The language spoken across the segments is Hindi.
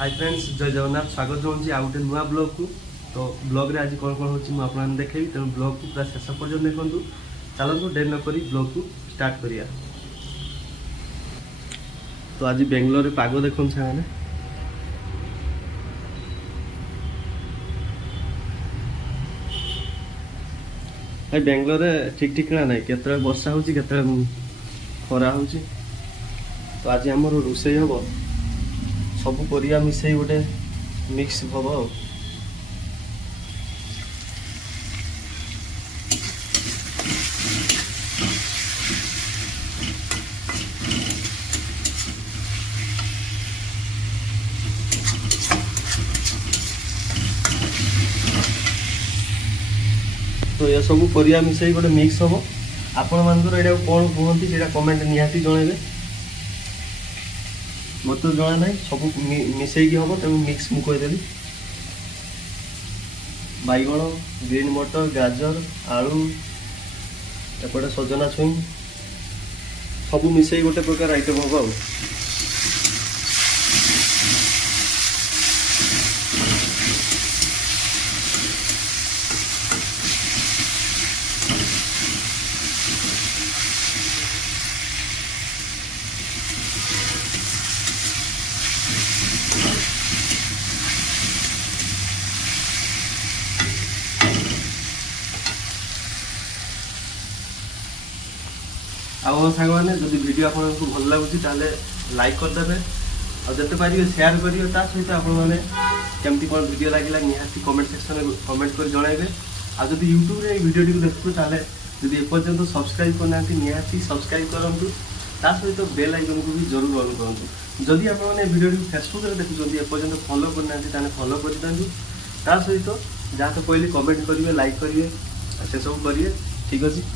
हाय फ्रेंड्स, जय जगन्नाथ। स्वागत होची आ गोटे नुआ ब्लॉग को। तो ब्लॉग रे आज कौन कौन होची मु आपन देखेबी, तेणु ब्लॉग को पूरा शेष पर्यंत देखंतु। चलतु डेर न करी ब्लॉग को स्टार्ट करिया। तो आज बेंगलोर रे पागो देखन छाने भाई, बेंगलोर रे ठीक ठिकना नहीं, केतरे वर्षा होची केतरे खरा होची। तो आज हमर रोषेई हबो, सब परिया मिसई गोटे मिक्स हम। तो ये सब परिया मिसई गोटे मिक्स हम। आपण मानकर एटा कोन कहंती सेटा कमेंट निहाती जणेबे। मत जना ना सब मिसई हम, तेणु मिक्स मुझे कहीदेली। बैगण, ग्रीन मटर, गाजर, आलू, एपटे सजना छुई सब मिसई गोटे प्रकार आइटम हम। आम सांग मैंने जब वीडियो आपको भल लगुच लाइक करदे और जिते पारे शेयर करेंगे। सहित आपमती कौन वीडियो लगे निहाती कमेंट सेक्शन में कमेंट कर जनइबे। आदि यूट्यूब रे वीडियो देखु जब एपर्यंत सब्सक्राइब करना निहाती सब्सक्राइब करूँ। सहित बेल आइकन को भी जरूर ऑन करूँ। जदि आपने वीडियो फेसबुक में देखुं एपर्यंत फॉलो करना फॉलो कर दिखाँ। सहित जहाँ तो कहले कमेंट करेंगे, लाइक करेंगे, से सब करेंगे। ठीक अच्छे।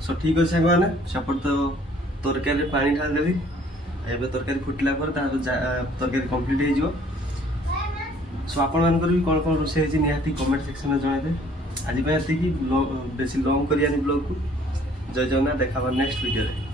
सो ठीक अच्छे मैंने सेपट तो तरकारी पानी ढालदेवी। एवं तरकारी फुटला तरकारी कंप्लीट हो। सो आपण मानकर भी कौन कौन रोषे निहाती कमेंट सेक्शन में जनइबे। आज बेसी लॉन्ग करियानी ब्लॉग को। जय जगन्नाथ। देखा नेक्स्ट वीडियो।